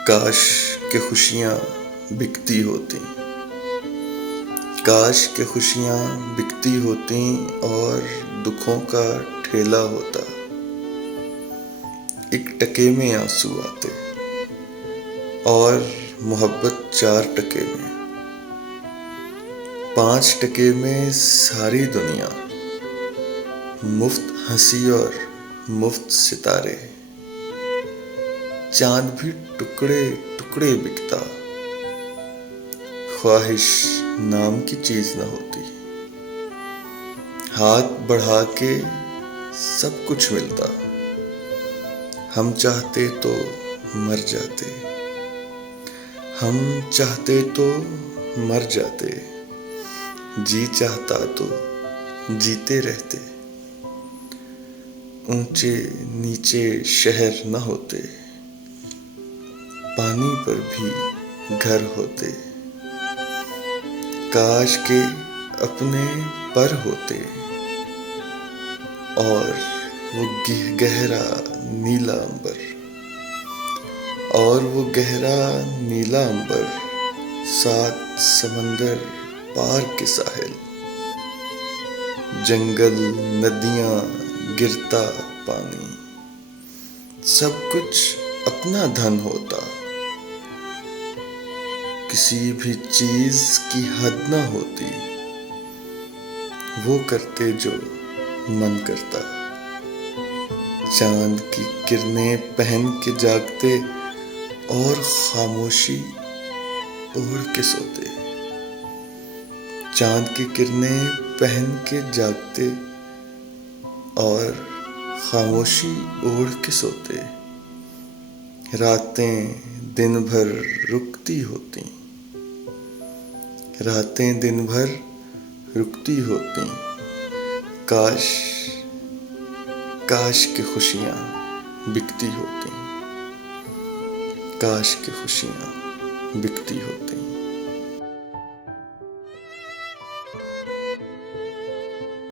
काश के खुशियाँ बिकती होती, काश के खुशियाँ बिकती होती और दुखों का ठेला होता। एक टके में आंसू आते और मोहब्बत 4 टके में, 5 टके में सारी दुनिया, मुफ्त हंसी और मुफ्त सितारे। चांद भी टुकड़े टुकड़े बिकता, ख्वाहिश नाम की चीज न होती। हाथ बढ़ा के सब कुछ मिलता, हम चाहते तो मर जाते, हम चाहते तो मर जाते, जी चाहता तो जीते रहते। ऊंचे नीचे शहर न होते, पानी पर भी घर होते। काश के अपने पर होते और वो गहरा नीला अंबर, और वो गहरा नीला अंबर, 7 समंदर पार के साहिल, जंगल नदियां गिरता पानी, सब कुछ अपना धन होता। किसी भी चीज की हद न होती, वो करते जो मन करता। चांद की किरणें पहन के जागते और खामोशी ओढ़ के सोते। चांद की किरणें पहन के जागते और खामोशी ओढ़ के सोते। रातें दिन भर रुकती होती, रातें दिन भर रुकती होती। काश काश की खुशियाँ बिकती होती, काश की खुशियाँ बिकती होती।